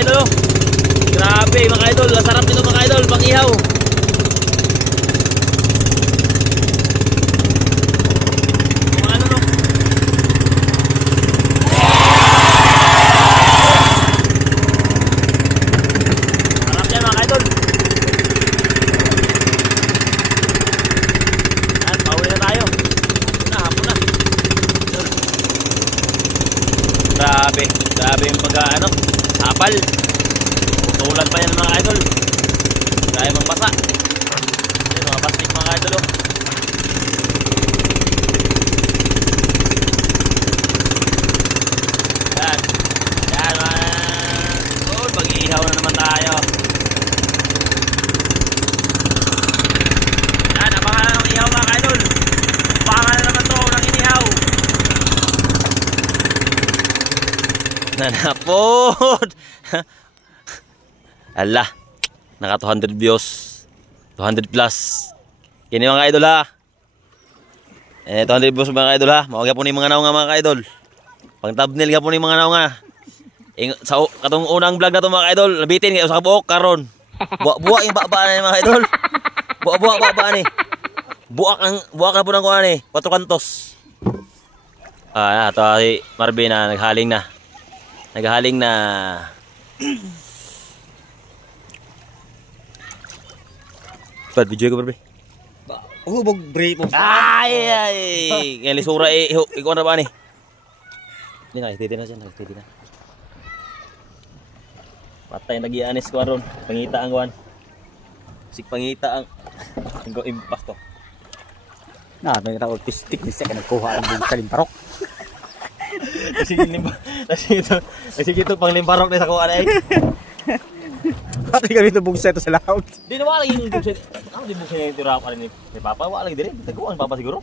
idol. Oh. Grabe mga idol. Sarap nito mga idol. Pang-ihaw. Grabe yung pag-ano, hapal. Tulan pa yan mga idol. Kaya magbasa. Ayun, mga plastic mga idol. Oh. Yan. Yan mga idol. Mag-iihaw na naman tayo. Yan, abangan na ng ihaw mga idol. Abangan na naman to ng inihaw. Nanapod. Ala, naka 200 views, 200 plus. Kini mga idol ha. 200 views mga idol ha. Mawag po ni mga naong nga mga idol. Pang thumbnail ka po ni mga naong nga. Sa katong unang vlog na to mga idol, nabitin kayo sa buok karon. Buak yung baba ni mga idol. Buak baba ni. Buak na po ng kuha ni. 4 kantos. Ito si Marvin na naghaling na. Naghaling na. Pad video ko bro. Bog break mo. Ay. Ngali sura ikaw na ba ni? Ni nakititi na siya, nakititi na. Patay nagianis ko aron, pangita ang kuan. Sik pangita ang go impas to. May autistic ni siya nagkuha ang sa limparok. Kasi ito pang limparok na sa kuha na eh. Bakit kami ito bugsa ito sa laot? Di na wala yung bugsa. Ano di bugsa yung tirap ni Papa? Wala lagi dire. Taguan Papa siguro.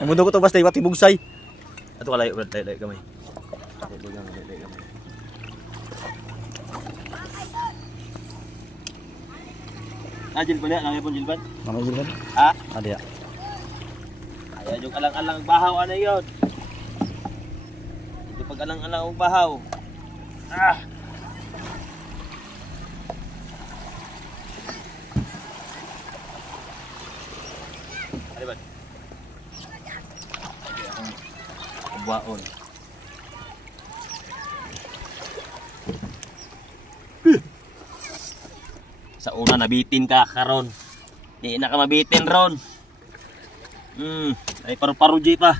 Ang mundo ko to basta iwat bugsay. Ato ka layo kamay. Kamay. Jilban ya, namanya pun Jilban. Mama Jilban? Ha? Ada ya. Ayan yung alang-alang bahaw ano yun. Ito pag alang-alang bahaw. Ano ba? Buwaon. Sa una nabitin ka karon. Di na ka mabitin ron. Ay paru-paru pa.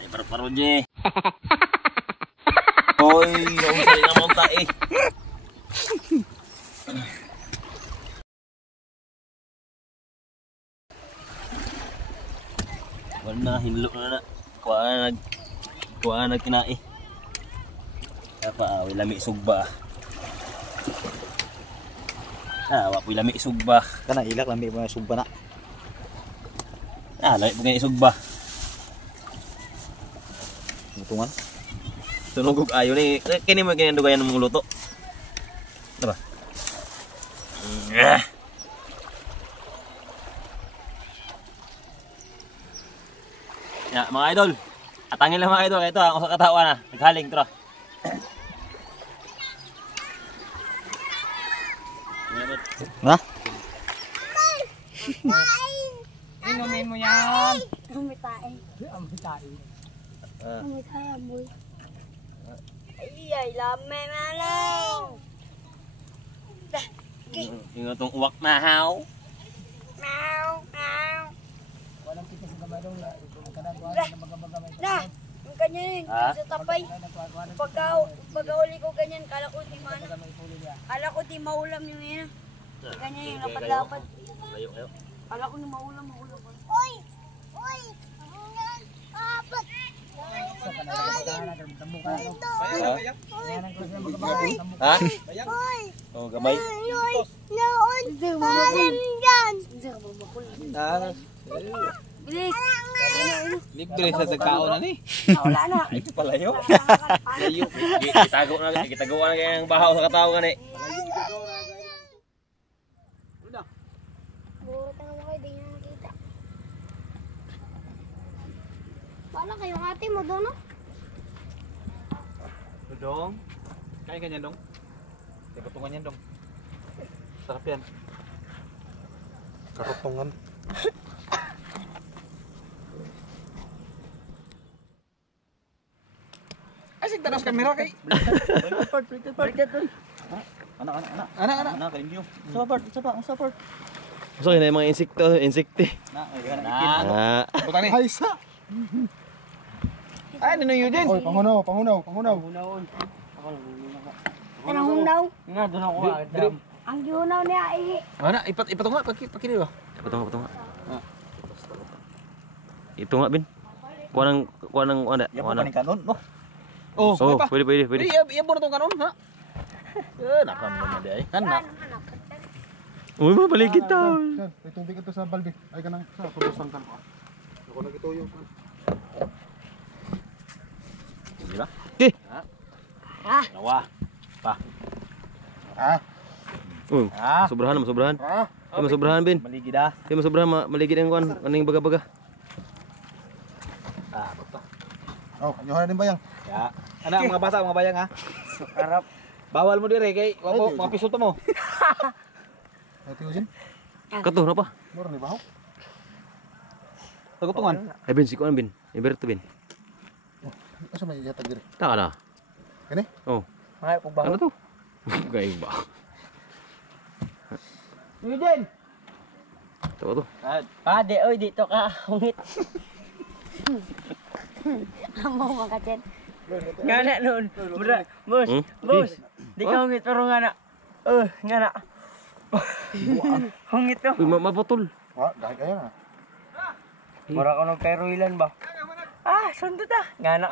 Ay paru-paru Oy, ang sali na monta eh. Wala hinlo na. Kuha na kinai. Apa lami sugba. Wapoy lami sugba. Kana ilak lami mo sugba na. Lami po ganyan isugba. Mutungan. Tunugog ayo ni. Kini mo ganyan dugayan mong luto. Diba? Ya, mga idol. Atangin lang mga idol. Ito ang sa katawa na. Naghaling tara. Ha? Inumin mo yan. Umitain. Umitain. Umitain amoy. Ay, lame manong. Yung itong uwak na haw. Meow, meow. Walang kita sa gamay daw. Na, yung ganyan sa tapay. Pagkauli ko ganyan, kala ko di mana. Kala ko di maulam yung ina. Ganyan yung lapad-lapad. Kala ko ni maulam. Oy! Oy! Apat! Ha? Oh, gamay. Noon! Parang yan! Bilis! Libre sa tagkao na ni. Wala na! Ito pala yun. Layo. Kitago na kayang bahaw sa katao ka ni. Burot na naman kayo, di nyo nakita. Wala kayo ate mo doon, no? Dong. Kain ka niyan, Dong. Karutungan yan, Dong. Sarap yan. Karutungan. Ay, sigtanas kamera kay. Anak. Kalimyo. Support. So, yun yung mga insekte. Na. Butani. Haysa. Ay, ano yun din? Oy, pangunaw. Anong hunaw? Nga, doon ako. Ang hunaw niya ay... Ano, ipatunga, pakili ba? Patunga. Ito nga, Bin. Kuha ng ano? kanon, no? Oh, So, pa. pwede. Iya mo na tong kanon, ha? Nakam mo na di ay. Hanak. Uy, mabalik kita. May tubig ito sa balde. Ay ka nang sa pupusan ka pa. Ako nagituyo. Di ba? Okay. Nawa. Pa. Sobrahan. Kaya masobrahan, Bin. Maligi dah. Kaya masobrahan, maligid ang kuhan. Ano yung baga-baga? Basta. Oh, kanyuhan din bayang. Ya. Anak, mga bata, mga bayang ha. Harap. Bawal mo dire kay wako mga piso to mo. Ay tiyo din. Kato, ano pa? Mura ni bahaw. Tagutungan. Ay, Bin, siko Bin. Iberto, Bin. Asa may yatag diri? Taka na. Kani? Oh. Ay, pagbaho. Ano to? Gaya ba? Yun! Ito to. Pade, oy, dito ka. Hungit. Amo mga chat. Nga na noon. Boss. Di ka hungit, pero nga na. Nga na. Hungit to. Uy, maputol. Dahil kaya na. Mura ko ng peruilan ba? Sundot Nga na.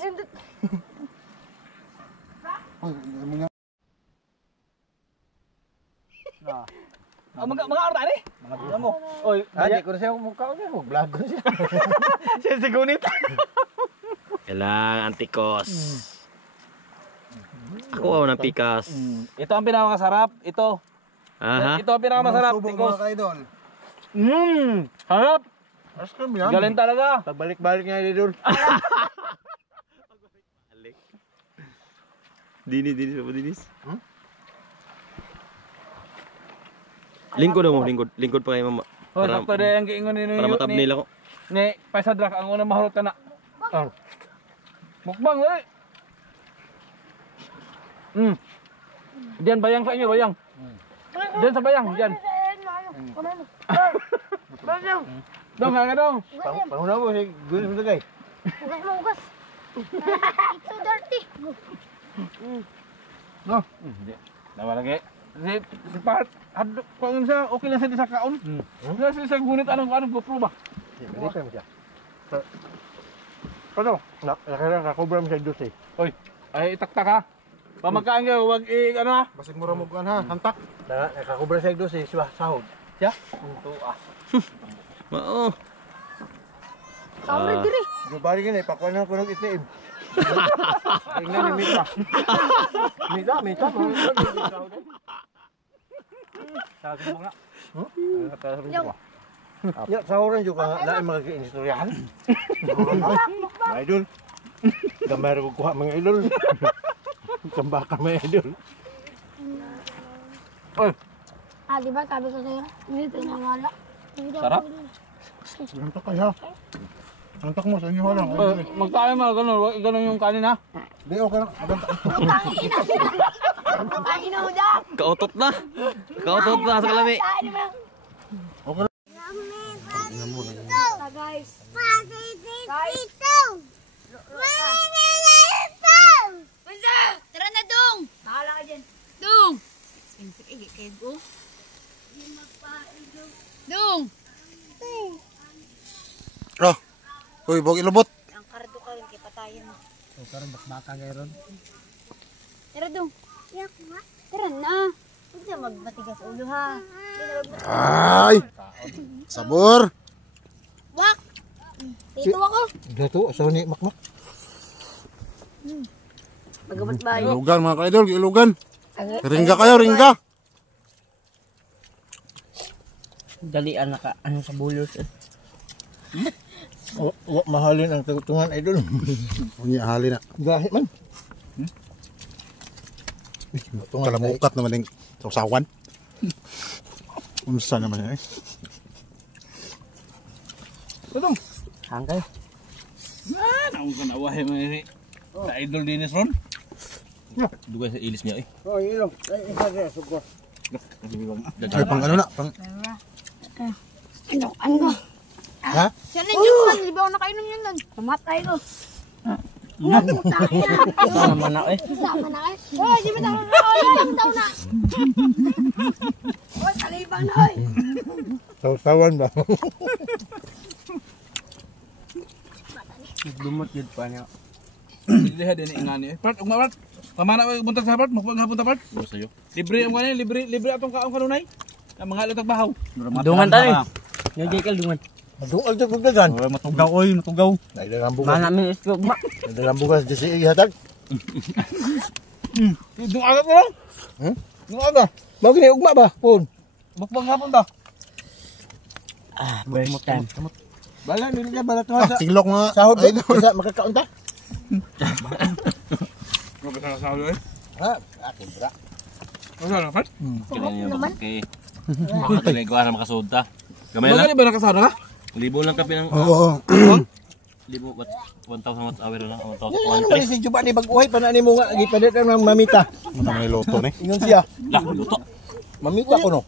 Sundot. Oy, mo niya. Mga arta ni. Mga dila mo. Oy, Di ko na siya mukha ko niya. Vlog ko siya. siya sigunit. Kailang antikos. Ako ng pikas. Ito ang pinakamasarap. Ito. Aha. Ito ang pinakamasarap. Subok Tikos. mga ka-idol. Harap. Askem yan. Galing talaga. Pagbalik-balik niya idol. Dinis. Lingkod mo, lingkod pa kay mama. Oh, sakto din ang giingon ni Para matabnil ako. Ni paisadrak ang unang mahurot ka na. Mukbang eh. Diyan bayang sa inyo, bayang. Diyan sa bayang, diyan. Dong, nga dong. Panguna mo si Gun mo gay. Ugas. It's so dirty. No. Dawa lagi. Si Pat, kung siya, okay lang siya sa kaon. Kasi sa gunit anong GoPro ba? Hindi pa mo siya. Ano? Nakakobra mo siya dos eh. Oy, ay itaktak ha. Pamagkaan ka, wag ano ha. Basig mo ramugan ha. Hantak. Nakakobra siya dos eh. Sahod. Siya? Oo. Sorry diri. Gubali ka na. Pakuha na ko ng itim. Tingnan ni Mita. Mita. Sabi mo nga. Ya, sahuran juga lain mga kinistoryahan. Mga idol. Gambar ko kuha mga idol. Kambaka mga idol. Oy, Di ba sabi ko sa'yo? Hindi tinangala. sarap. Hantak kaya. Hantak mo sa inyo lang. Magkain mo, ganun yung kanin ha. Di okay lang. Pangina mo dyan. Kautot na sa kalami. Okay lang. Guys. Tara na, Dong! Bahala ka dyan. Dong! Dong! Oh. Uy, bog ilubot. Ang kardo ka rin, kay patayin mo. Karon bakbaka gayron. Tara, Dong. Tara na. Huwag siya magmatigas ulo, ha? Ay! Sabor! Wak! Dito ako. Dito, so ni makmak. Magabat ba? Ilugan mga ka-idol, ilugan. Ringga kayo, ringga. Dalian na ka. Ano sa bulos eh. Wa mahalin ang tutungan idol. Unya hali na. Gahit man. Kalamukat naman yung sausawan. Unsa naman yan eh. Tutong. Hangkay. Naong ka nawahay mo ini. Sa idol dinis ron. Dugay sa ilis niya eh. Oh, ilong. Ay, isa sa suko. Ay, pang ano na. Pang... Ano? Ha? Siya na yun. Di ba ako nakainom yun nun? Mamatay ko. Sama man ako eh. Sama na kayo. Hoy, di ba tayo na? Hoy, tayo na. Hoy, talibang na, hoy. Sausawan ba? Dumot yun pa niya. Liha din ingani. Part, ug mawat. Tama na buntag sa part, magpaghapon ta part. Ano sa'yo? Libre ang kanay, libre atong kaong kanunay. Ang mga latag bahaw. Dungan tayo. Yung Jekyll dungan. Madungal ta pagdagan. Oy, matugaw oy, matugaw. Daidalang bugas. Mana min iskog ma. Daidalang bugas di si ihatag. Dung aga ko. Dung aga. Mao gini ugma ba? Pun. Magpaghapon ta. Ah, first time. Bala dili ka bala to Ah, sa tinglok nga. sahod Ay, isa makakaon ta. Magkasama sa ulo eh. Ha, akin bra. Ano na part? Kailan niya ba kay... Makatuloy ko na makasud ta. Gamay Magkano na. ba nakasama ka? Libo lang kape ng... oo. Libo, 1,000 watts hour lang. Ano man si Juba ni bag-uhay pa na ni mo nga gipalit ang mamita. Mata may loto ni. Ingon siya. Lah, luto. Mamita ko no.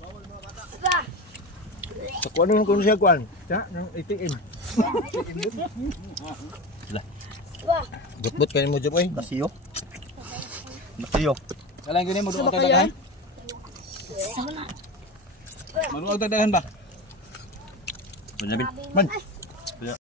Sa kuan nun kuno siya kuan. Sa nang ATM. But kayo mo Job oy. Basiyo. Basiyo. Kalang gini mo doon tagdahan. Manuog tagdahan ba? Wala bin. Man.